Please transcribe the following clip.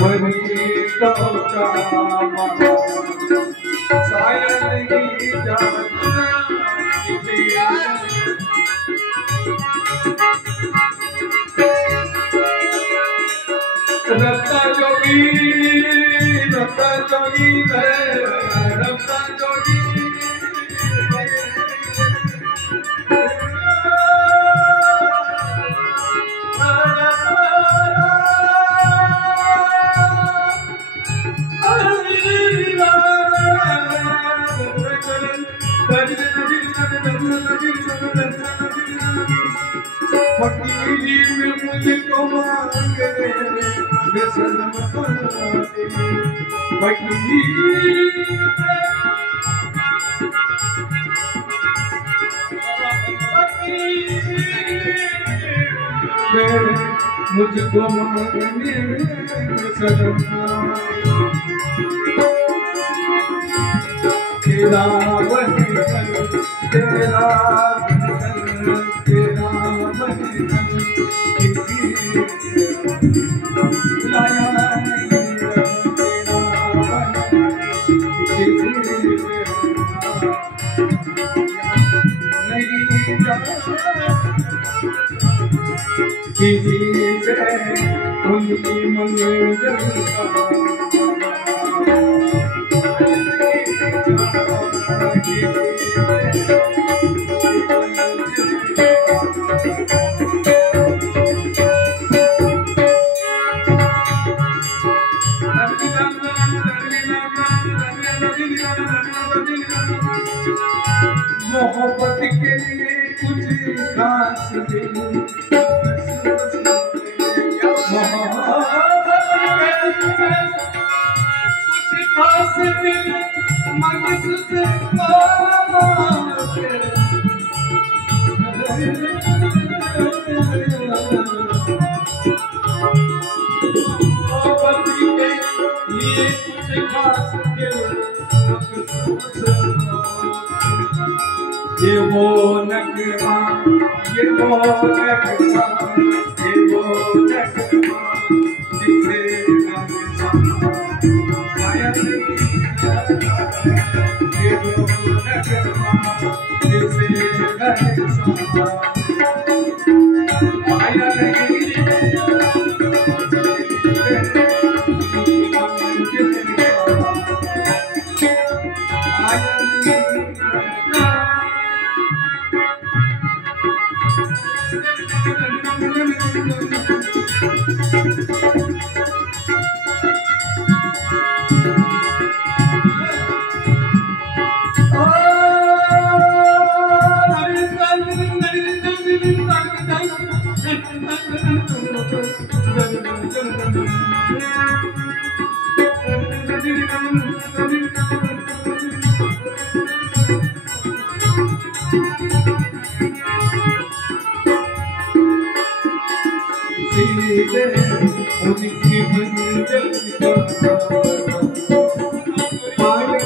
फरिश्तों का साया नहीं जाता रफ्ता जोगी है रफ्ता जोगी फकीरी में मुझको मांगने में सनम आती फकीरी में मुझको मांगने में सनम तेरा वतन तेरा किसी से लाया नहीं किसी से नहीं जाता किसी से उनकी मंजिल मोहब्बत के लिए कुछ खास दिन मोहब्बत के लिए कुछ खास दिन मकसद ये वो नगमा ये वो नगमा ये वो नगमा जिसे हम आया नहीं ये वो नगमा जिसे आया नहीं उनकी मंजिल पाए